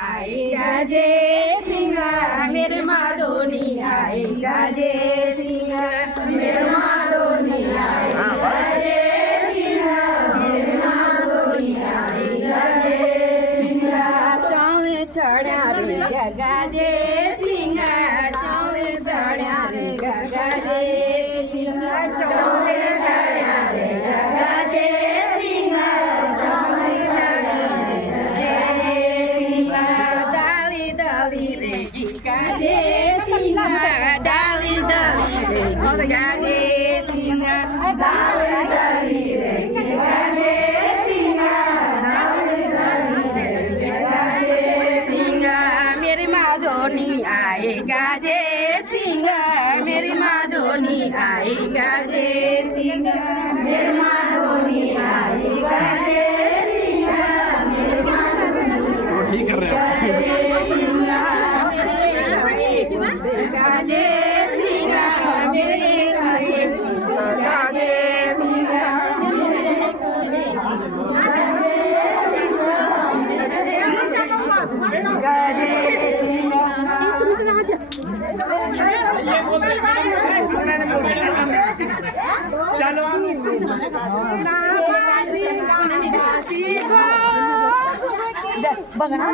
आएगा जय सिंह मेरे माधोनी आएगा जय सिंह मेरे माधोनी आएगा जय सिंह मेरे माधोनी आएगा जय सिंह चौवे चढ़ा रे गगा जय सिंह चौवे चढ़ा रे गगा जय सिंह चौवे चढ़ा रे गगा जय सिंह चौवे चढ़ा रे दाली दाली रे गिका जय सिंह दाली दाली रे गिका जय सिंह दाली दाली रे गिका जय सिंह दाली दाली रे गिका जय सिंह मेरी माधोनी आएगा जय सिंह मेरी माधोनी आएगा जय सिंह मेरी माधोनी आएगा जय सिंह मेरी माधोनी ठीक कर रहे हैं बघ ना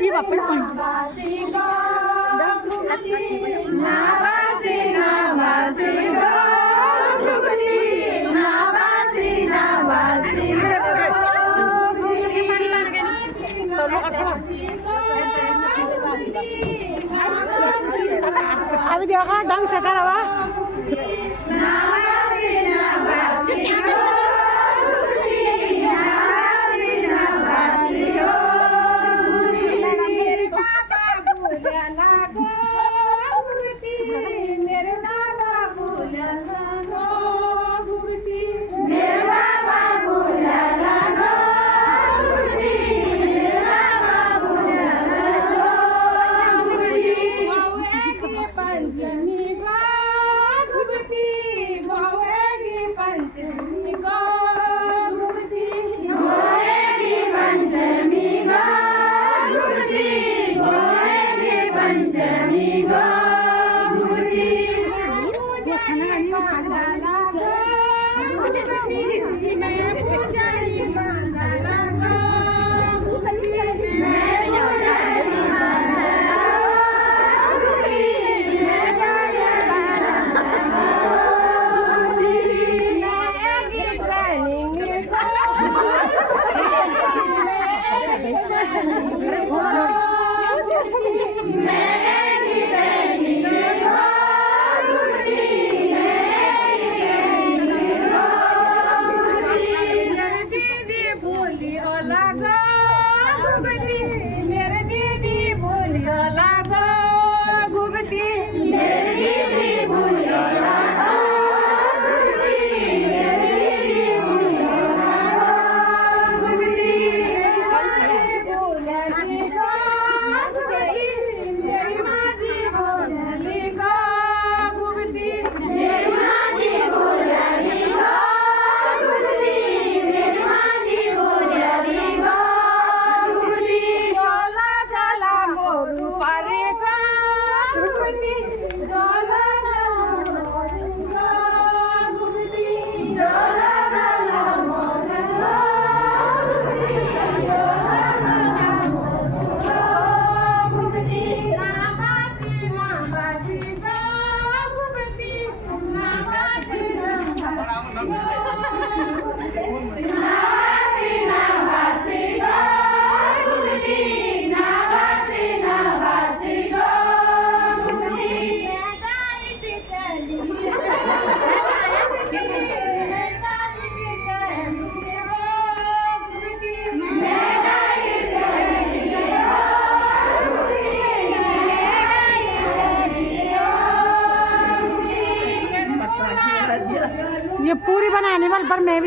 ही बापड पण नावासी नावासी नावासी नावासी अभी देखा ढंग से करावा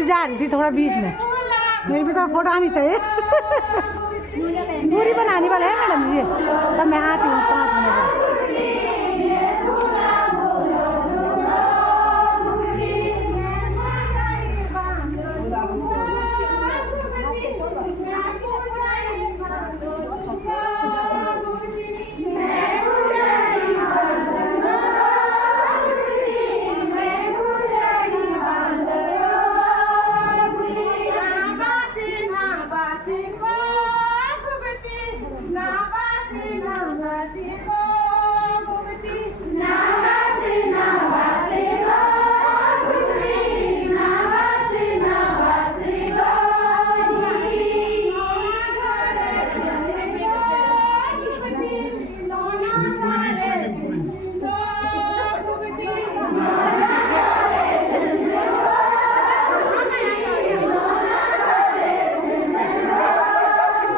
जा रही थी थोड़ा बीच में, मेरी भी तो फोटो आनी चाहिए। पूरी बनाने वाले हैं मैडम जी, तब मैं आती हूँ 5 मिनट में। Bye.